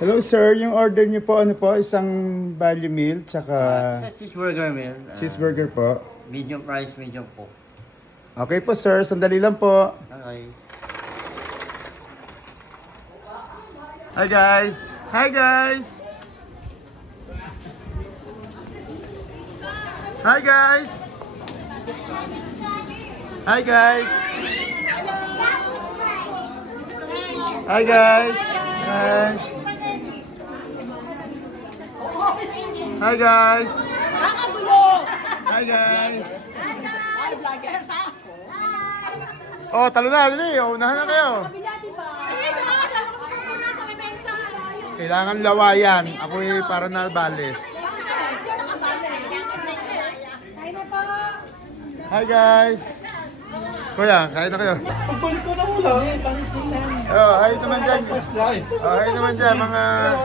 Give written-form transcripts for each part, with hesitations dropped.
Hello sir, yung order niyo po ano po, isang value meal tsaka Sa cheeseburger meal. cheeseburger po. Medium price, medium po. Okay po sir, sandali lang po. Okay. Hi guys! Hi guys! Hi guys! Hi guys! Hi guys! Hi! Hi guys! Hi guys! Oh, talo na, dali. Oh, unahan na kayo. Kailangan lawayan. Ako'y para nabales. Hi guys! Kuya, kain na kayo. Pagbalik ko na wala. Oh, hi naman dyan. Oh, hi naman dyan, mga...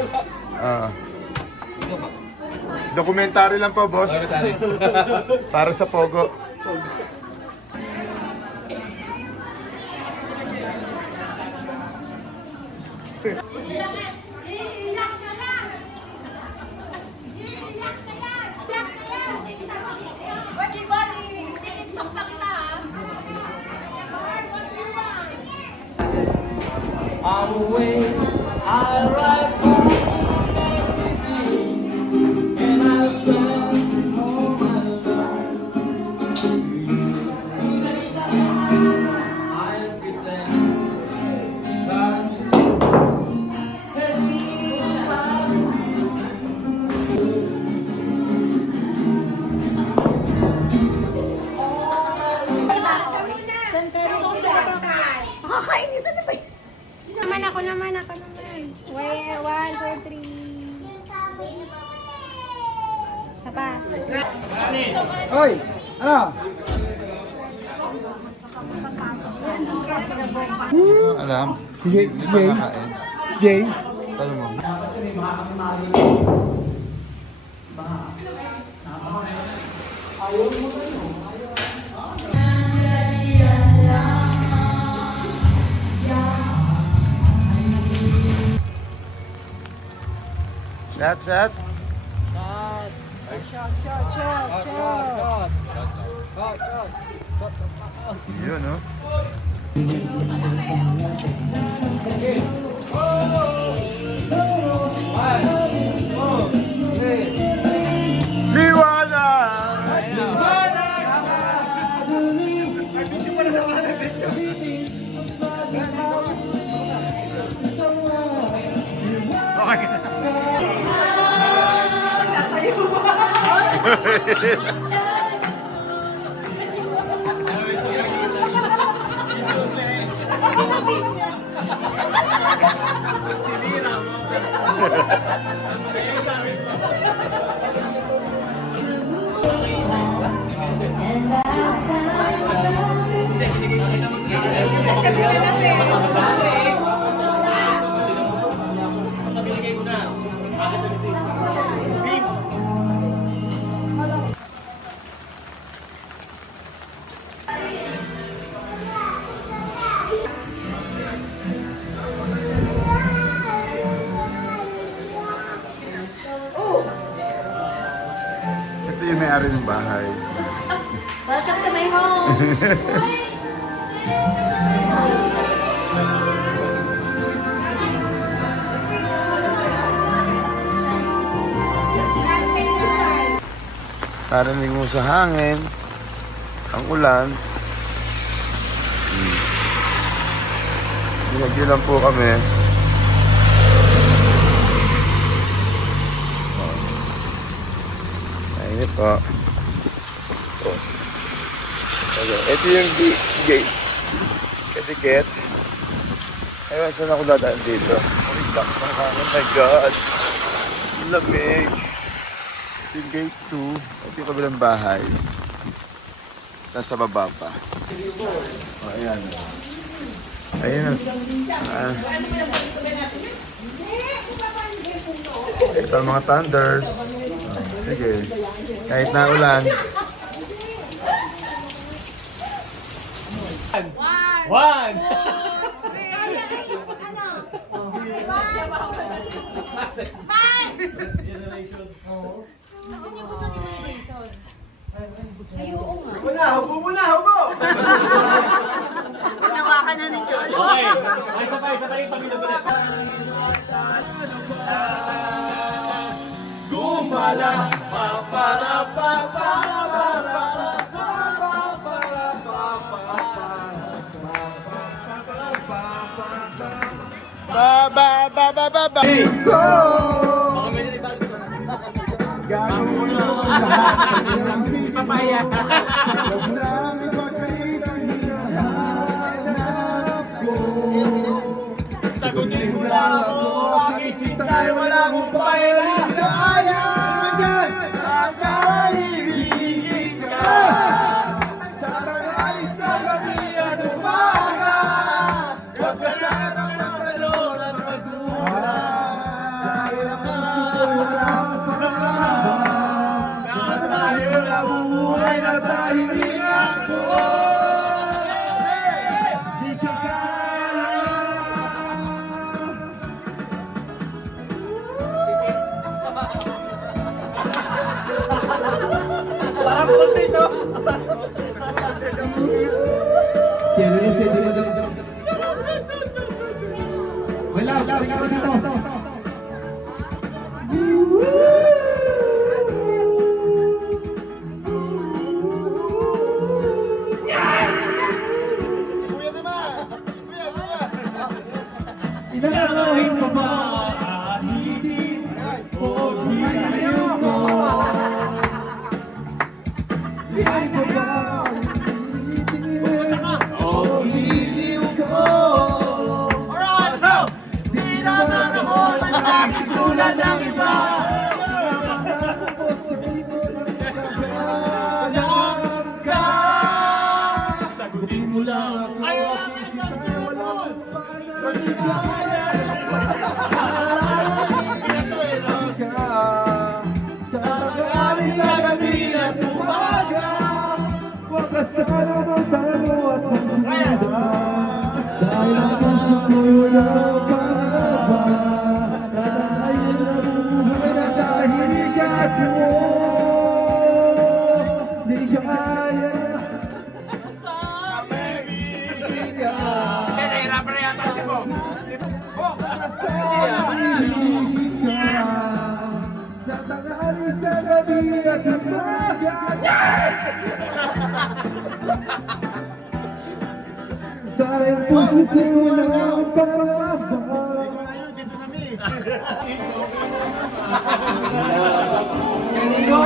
Dokumentary lang po, boss. Para sa Pogo. I'll wait, I'll ride home everything, and I'll send all my love to you. I'll pretend that Nakakainis, ano ba yun? Ako naman. Wait, 1, 2, 3. Isa pa. Hoy! Ano? Alam. Jay? Jay? Talo mo. That's it. Yun, no? Liwanag! Ito yung may-ari ng bahay. Welcome to my home. Narinig mo sa hangin, ang ulan. Binagyo lang po kami. Mainit po. Okay. Ito yung gate. Etiquette. Ewan, saan ako dadaan dito? Relax ng hangin. Oh my God. Ang lamig. Ito yung gate 2. Ito yung kabilang bahay. Nasa baba pa. O, ayan. Ayan. Ito ang mga thunders. Sige. Kahit na ulan. One! Okay. Ay, sabay yung pamilya ko. Gumala, pa para pa pa para pa para para Ba ba ba ba ba ba. Papaya. Sagutin mo lang ako, aking sintay, wala akong pakialam. Asa ibigin ka, sa tanghali, sa gabi at umaga, huwag ka sanang makalon at magdula. Dahil ang puso ko walang pangamba, na tayo nabubuhay na tahimik ang buhay. Di ka Inaahin pa ba ahidin o hilayo ko? Inaahin pa ba ahidin o hiliw ko? Alright, so! Di naman ako nagkakasulat ng iba. Alam ka, sagutin mo lang ako, aking sintay, walang sa tanghali, sa gabi at umaga, huwag ka sana magtalo at magduda. Dahil ang puso ko walang pangamba, na tayo nabubuhay na tahimik at di kaya sa sa tanghali, sa gabi at umaga. Dahil puso ko walang pangamba. Kanino?